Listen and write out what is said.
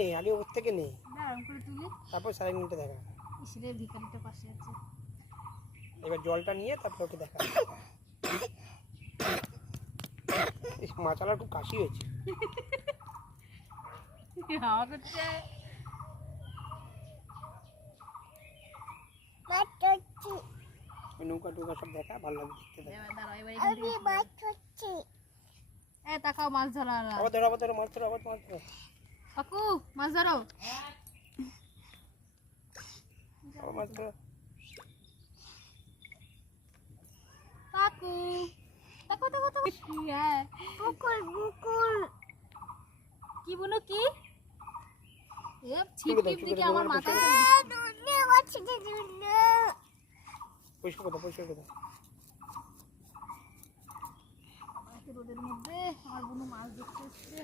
নে আগে ওর থেকে নে, দাঁড়ান করে তুলি। তারপর সাইনটা দেখা। ইসরে ভিখারিটা পাশে আছে। এবার জলটা নিয়ে তারপর ওকে দেখা। মাছালার খুব কাশি হয়েছে। হাওয়া করছে। নৌকা টৌকা সব দেখা ভালো লাগে দেখতে দেখা। দাঁড়াও এবার এখান থেকে তাকাও মাছ ধরা। আবার ধরো মাছ ধরো আবার মাছ ধরো। কাকু মাছ ধরো। আবার মাছ ধরো। কাকু তাকো তাকো তাকো। হ্যাঁ বুকুল বুকুল। কি বলো কি? এ ছিপ টিপ দিকে আমার মাথা দুনে আছে যে দুনে। পয়সা কত? রোদের মধ্যে আমার বোন মাছ ধরতে এসেছে।